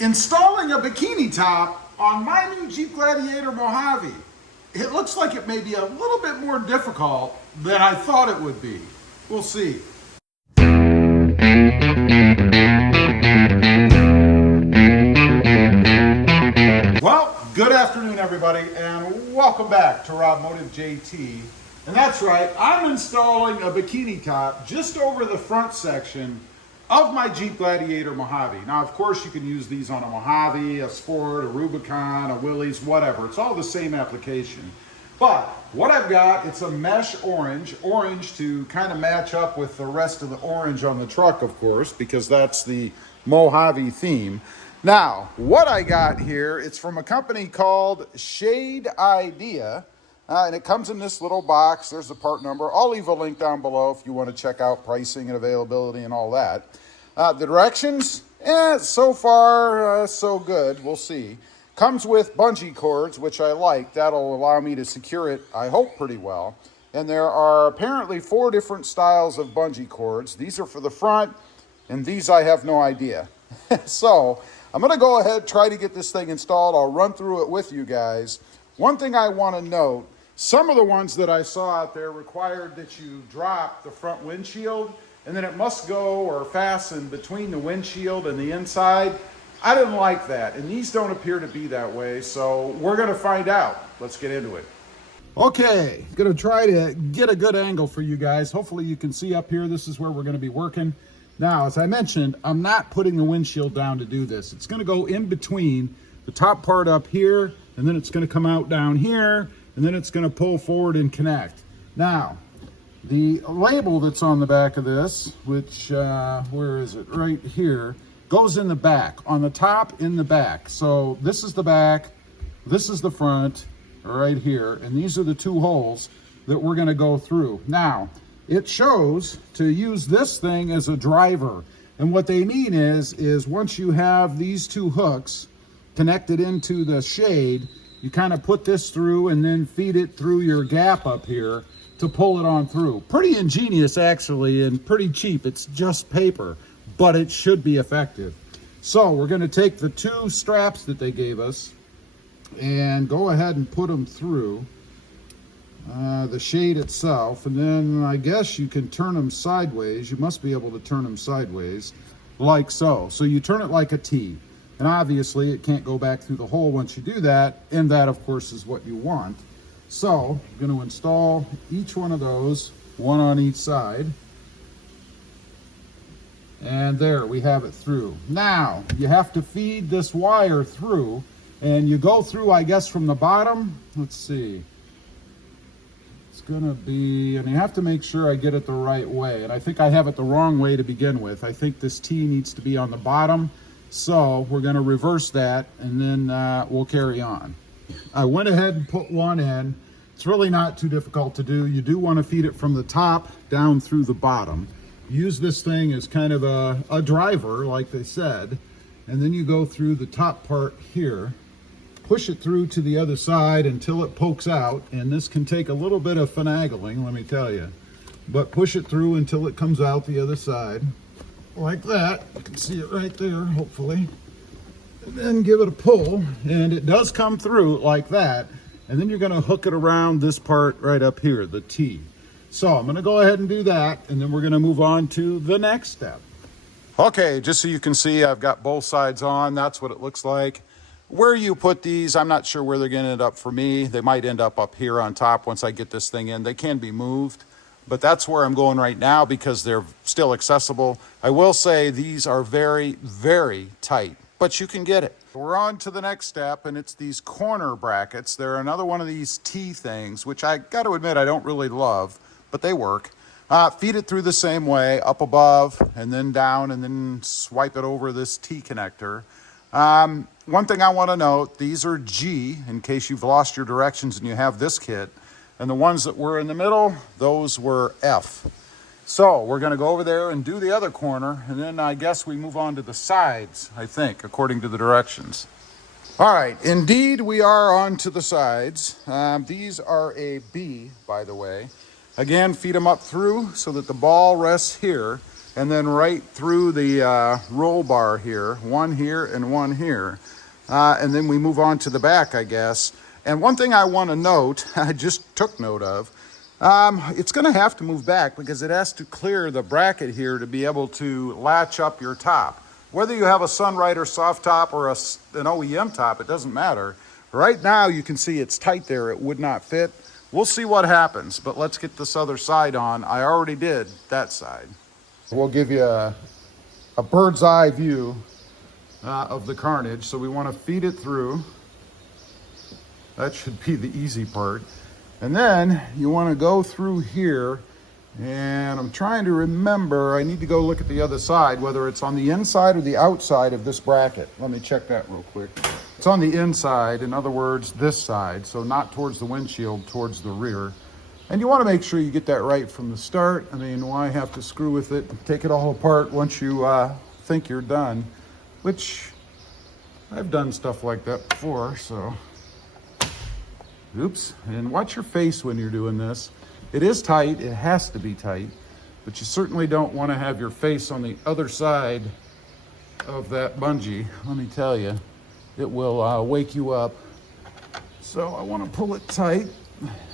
Installing a bikini top on my new Jeep Gladiator Mojave. It looks like it may be a little bit more difficult than I thought it would be. We'll see. Well, good afternoon everybody, and welcome back to Rob Motive JT. And that's right, I'm installing a bikini top just over the front section of my Jeep Gladiator Mojave. Now, of course, you can use these on a Mojave, a Sport, a Rubicon, a Willys, whatever. It's all the same application. But what I've got, it's a mesh orange to kind of match up with the rest of the orange on the truck, of course, because that's the Mojave theme. Now, what I got here, it's from a company called Shadeidea. And it comes in this little box. There's the part number. I'll leave a link down below if you want to check out pricing and availability and all that. The directions, so far, so good. We'll see. Comes with bungee cords, which I like. That'll allow me to secure it, I hope, pretty well. And there are apparently 4 different styles of bungee cords. These are for the front, and these I have no idea. So I'm going to go ahead, try to get this thing installed. I'll run through it with you guys. One thing I want to note, some of the ones that I saw out there required that you drop the front windshield and then it must go or fasten between the windshield and the inside. I didn't like that, and these don't appear to be that way, so we're going to find out. Let's get into it. Okay, going to try to get a good angle for you guys. Hopefully you can see up here. This is where we're going to be working. Now, as I mentioned, I'm not putting the windshield down to do this. It's going to go in between the top part up here, and then it's going to come out down here, and then it's going to pull forward and connect. Now, the label that's on the back of this, which, where is it? Right here, goes in the back, on the top, in the back. So this is the back, this is the front, right here, and these are the 2 holes that we're going to go through. Now, it shows to use this thing as a driver, and what they mean is once you have these 2 hooks connected into the shade, you kind of put this through and then feed it through your gap up here to pull it on through. Pretty ingenious, actually, and pretty cheap. It's just paper, but it should be effective. So we're going to take the 2 straps that they gave us and go ahead and put them through the shade itself, and then I guess you can turn them sideways. You must be able to turn them sideways like so. So you turn it like a T. And obviously it can't go back through the hole once you do that, and that of course is what you want. So I'm going to install each one of those, one on each side. And there, we have it through. Now, you have to feed this wire through, and you go through, I guess, from the bottom. Let's see. It's going to be, and you have to make sure I get it the right way. And I think I have it the wrong way to begin with. I think this T needs to be on the bottom. So we're going to reverse that, and then we'll carry on. I went ahead and put one in. It's really not too difficult to do. You do want to feed it from the top down through the bottom. Use this thing as kind of a driver, like they said, and then you go through the top part here, push it through to the other side until it pokes out, and this can take a little bit of finagling, let me tell you, but push it through until it comes out the other side. Like that. You can see it right there, hopefully. And then give it a pull, and it does come through like that. And then you're going to hook it around this part right up here, the T. So I'm going to go ahead and do that, and then we're going to move on to the next step. Okay, just so you can see, I've got both sides on. That's what it looks like. Where you put these, I'm not sure where they're going to end up for me. They might end up here on top once I get this thing in. They can be moved. But that's where I'm going right now because they're still accessible. I will say these are very, very tight, but you can get it. We're on to the next step, and it's these corner brackets. They're another one of these T things, which I got to admit I don't really love, but they work. Feed it through the same way, up above, and then down, and then swipe it over this T connector. One thing I want to note, these are G, in case you've lost your directions and you have this kit. And the ones that were in the middle, those were F. So we're going to go over there and do the other corner, and then I guess we move on to the sides, I think, according to the directions. All right, indeed we are on to the sides. These are a B, by the way. Again, feed them up through so that the ball rests here. and then right through the roll bar here, one here and one here. And then we move on to the back, I guess. And one thing I want to note, I just took note of, it's going to have to move back because it has to clear the bracket here to be able to latch up your top. Whether you have a Sunrider soft top or an OEM top, it doesn't matter. Right now you can see it's tight there, it would not fit. We'll see what happens, but let's get this other side on. I already did that side. We'll give you a bird's eye view of the carnage. So we want to feed it through. That should be the easy part. And then you want to go through here, and I'm trying to remember, I need to go look at the other side, whether it's on the inside or the outside of this bracket. Let me check that real quick. It's on the inside, in other words, this side, so not towards the windshield, towards the rear. And you want to make sure you get that right from the start. I mean, why have to screw with it, take it all apart once you think you're done, which I've done stuff like that before, so. Oops, and watch your face when you're doing this. It is tight, it has to be tight, but you certainly don't want to have your face on the other side of that bungee. Let me tell you, it will wake you up. So I want to pull it tight.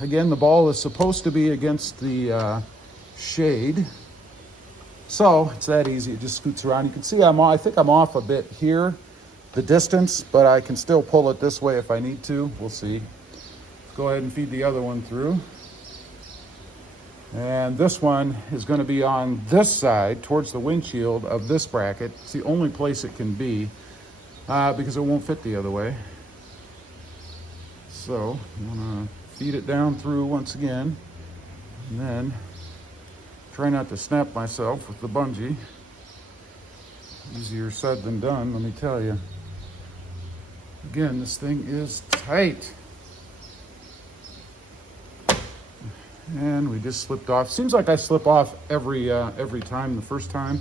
Again, the ball is supposed to be against the shade. So it's that easy, it just scoots around. You can see I think I'm off a bit here, the distance, but I can still pull it this way if I need to. We'll see. Go ahead and feed the other one through. And this one is going to be on this side towards the windshield of this bracket. It's the only place it can be because it won't fit the other way. So I'm going to feed it down through once again, and then try not to snap myself with the bungee. Easier said than done, let me tell you. Again, this thing is tight. And we just slipped off. Seems like I slip off every time the first time.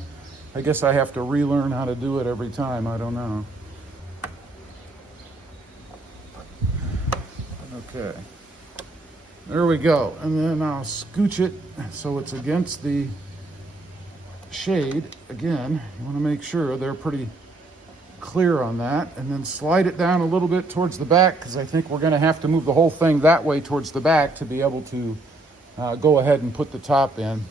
I guess I have to relearn how to do it every time. I don't know. Okay. There we go. And then I'll scooch it so it's against the shade. Again, you want to make sure they're pretty clear on that. And then slide it down a little bit towards the back because I think we're going to have to move the whole thing that way towards the back to be able to go ahead and put the top in.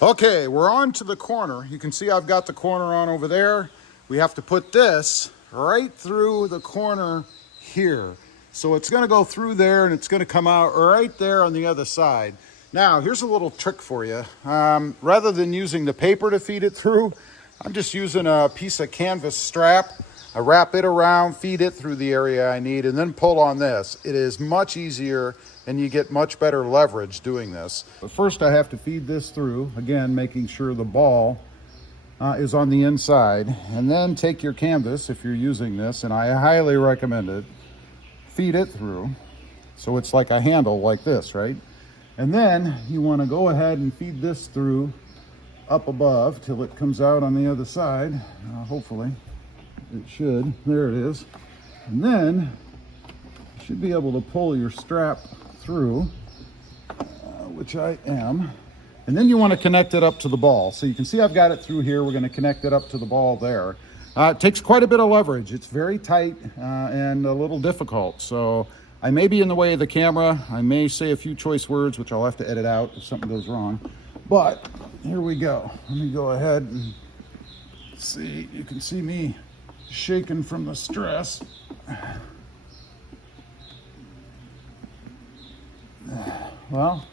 Okay, we're on to the corner. You can see I've got the corner on over there. We have to put this right through the corner here. So it's going to go through there and it's going to come out right there on the other side. Now, here's a little trick for you. Rather than using the paper to feed it through, I'm just using a piece of canvas strap. I wrap it around, feed it through the area I need, and then pull on this. It is much easier and you get much better leverage doing this. But first I have to feed this through, again, making sure the ball is on the inside. And then take your canvas, if you're using this, and I highly recommend it, feed it through. So it's like a handle like this, right? And then you want to go ahead and feed this through up above till it comes out on the other side. Hopefully it should. There it is. And then you should be able to pull your strap through, which I am. And then you want to connect it up to the ball. So you can see I've got it through here. We're going to connect it up to the ball there. It takes quite a bit of leverage. It's very tight and a little difficult. So I may be in the way of the camera. I may say a few choice words, which I'll have to edit out if something goes wrong. But here we go. Let me go ahead and see. You can see me shaking from the stress. Well,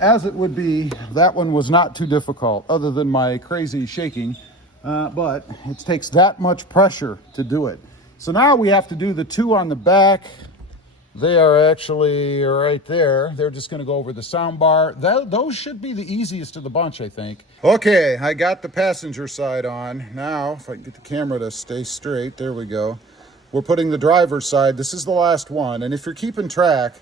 as it would be, that one was not too difficult, other than my crazy shaking, but it takes that much pressure to do it. So now we have to do the two on the back. They are actually right there. They're just going to go over the sound bar. Those should be the easiest of the bunch, I think. Okay, I got the passenger side on. Now, if I can get the camera to stay straight, there we go. We're putting the driver's side. This is the last one, and if you're keeping track,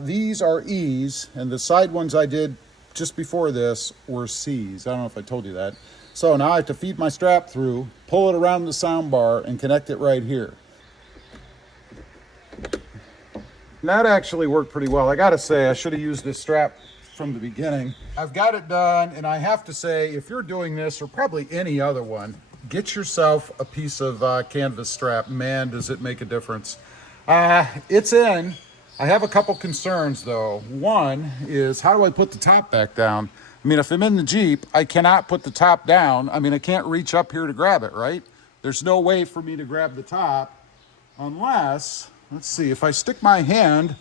these are E's, and the side ones I did just before this were C's. I don't know if I told you that. So now I have to feed my strap through, pull it around the sound bar, and connect it right here. And that actually worked pretty well. I gotta say, I should have used this strap from the beginning. I've got it done, and I have to say, if you're doing this, or probably any other one, get yourself a piece of canvas strap. Man, does it make a difference. It's in. I have a couple concerns, though. One is, how do I put the top back down? I mean, if I'm in the Jeep, I cannot put the top down. I mean, I can't reach up here to grab it, right? There's no way for me to grab the top unless, let's see, if I stick my hand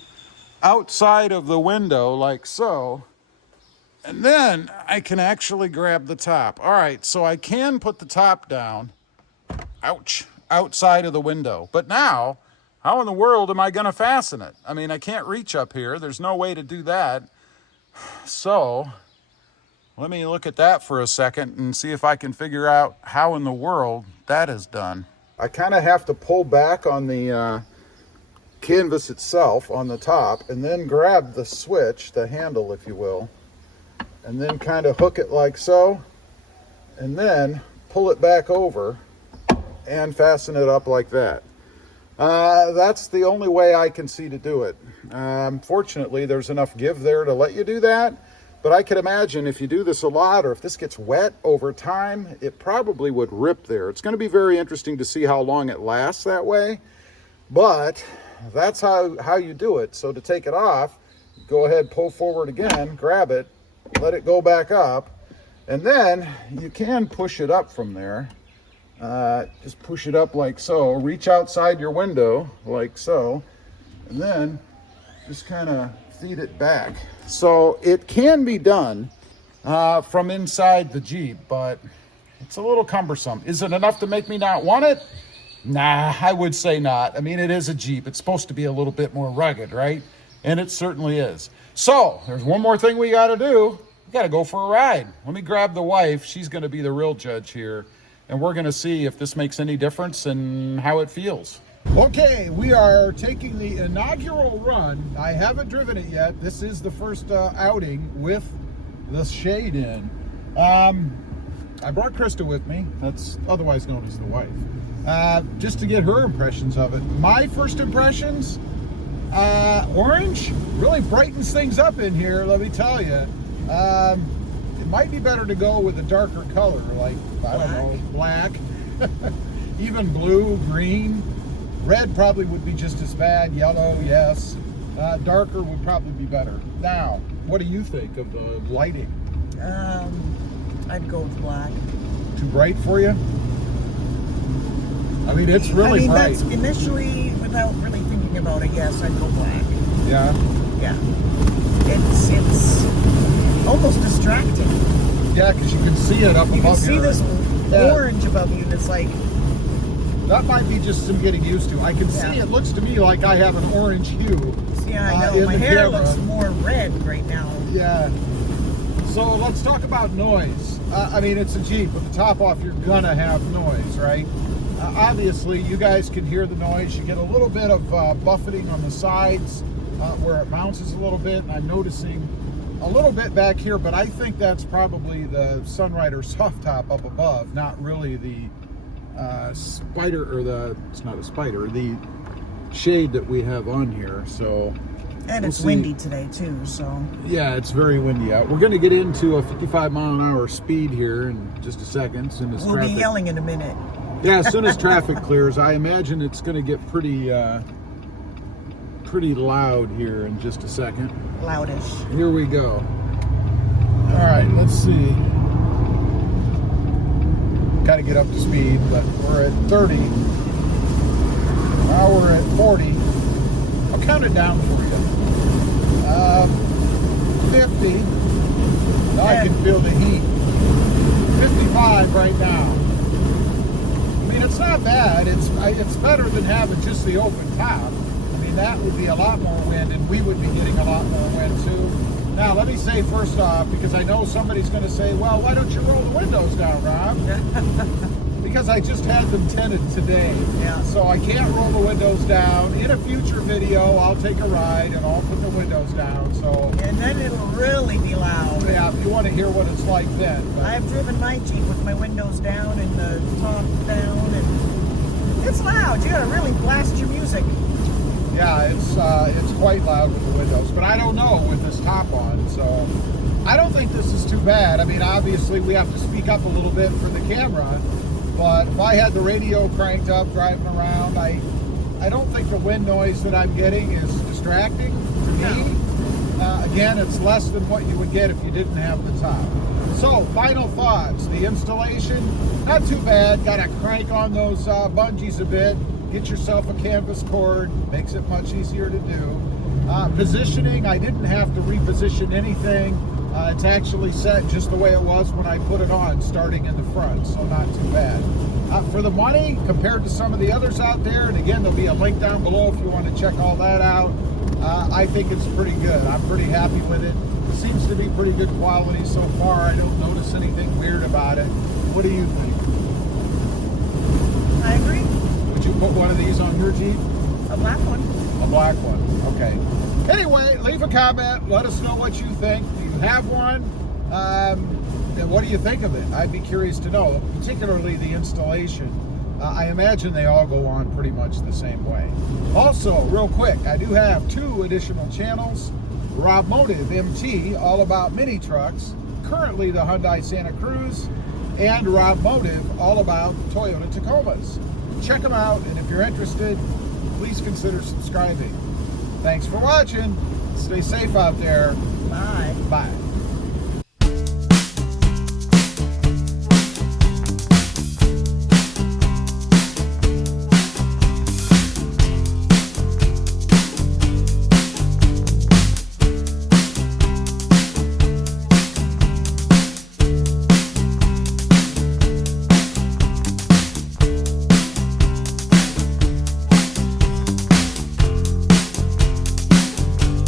outside of the window like so, and then I can actually grab the top. All right, so I can put the top down, ouch, outside of the window. But now, how in the world am I gonna fasten it? I mean, I can't reach up here. There's no way to do that. So, let me look at that for a second and see if I can figure out how in the world that is done. I kind of have to pull back on the canvas itself on the top and then grab the switch, the handle if you will, and then kind of hook it like so, and then pull it back over and fasten it up like that. That's the only way I can see to do it. Fortunately, there's enough give there to let you do that, but I could imagine if you do this a lot, or if this gets wet over time, it probably would rip there. It's going to be very interesting to see how long it lasts that way, but that's how you do it. So to take it off, go ahead, pull forward again, grab it, let it go back up, and then you can push it up from there. Just push it up like so, reach outside your window like so, and then just kind of feed it back. So it can be done from inside the Jeep, but it's a little cumbersome. Is it enough to make me not want it? Nah, I would say not. I mean, it is a Jeep. It's supposed to be a little bit more rugged, right? And it certainly is. So there's one more thing we got to do. We got to go for a ride. Let me grab the wife. She's going to be the real judge here, and we're going to see if this makes any difference and how it feels. Okay, we are taking the inaugural run. I haven't driven it yet. This is the first outing with the Shade in. I brought Krista with me. That's otherwise known as the wife. Just to get her impressions of it. My first impressions, orange really brightens things up in here, let me tell you. It might be better to go with a darker color, like, I don't know, black, even blue, green. Red probably would be just as bad, yellow, yes. Darker would probably be better. Now, what do you think of the lighting? I'd go with black. Too bright for you? I mean, it's really bright. That's initially, without really thinking about it, yes, I'd go black. Yeah? Yeah. It's almost distracting. Yeah, because you can see it up above you. You can see this orange above you, and it's like... That might be just some getting used to. I can see, it looks to me like I have an orange hue. Yeah, I know. My hair looks more red right now. Yeah. So let's talk about noise. I mean, it's a Jeep. With the top off, you're gonna have noise, right? Obviously, you guys can hear the noise. You get a little bit of buffeting on the sides where it bounces a little bit. And I'm noticing a little bit back here, but I think that's probably the Sunrider soft top up above, not really the spider, or it's not a spider, the Shade that we have on here. So, and it's windy today too, so yeah, it's very windy out. We're going to get into a 55-mile-an-hour speed here in just a second. As soon as we'll be yelling in a minute. Yeah, as soon as traffic clears, I imagine it's going to get pretty loud here in just a second. Loudish. Here we go. All right, let's see. Got to get up to speed, but we're at 30. Now we're at 40. I'll count it down for you. 50. Now I can feel the heat. 55 right now. I mean, it's not bad. It's better than having just the open top. I mean, that would be a lot more wind, and we would be getting a lot more wind too. Now, let me say first off, because I know somebody's going to say, well, why don't you roll the windows down, Rob? Because I just had them tinted today. Yeah. So I can't roll the windows down. In a future video, I'll take a ride and I'll put the windows down. So. And then it'll really be loud. Yeah, if you want to hear what it's like then. But I've driven my Jeep with my windows down and the top down, and it's loud. You got to really blast your music. Yeah, it's quite loud with the windows, but I don't know with this top on, so I don't think this is too bad. I mean, obviously we have to speak up a little bit for the camera, but if I had the radio cranked up driving around, I don't think the wind noise that I'm getting is distracting to me. Again, it's less than what you would get if you didn't have the top. So, final thoughts. The installation, not too bad. Got to crank on those bungees a bit. Get yourself a canvas cord. Makes it much easier to do. Positioning, I didn't have to reposition anything. It's actually set just the way it was when I put it on, starting in the front, so not too bad. For the money, compared to some of the others out there, and again, there'll be a link down below if you want to check all that out, I think it's pretty good. I'm pretty happy with it. Seems to be pretty good quality so far. I don't notice anything weird about it. What do you think? I agree. Would you put one of these on your Jeep? A black one. A black one, okay. Anyway, leave a comment. Let us know what you think. Do you have one? And what do you think of it? I'd be curious to know, particularly the installation. I imagine they all go on pretty much the same way. Also, real quick, I do have 2 additional channels. Rob Motive MT, all about mini trucks, currently the Hyundai Santa Cruz, and Rob Motive, all about Toyota Tacomas. Check them out, and if you're interested, please consider subscribing. Thanks for watching. Stay safe out there. Bye. Bye.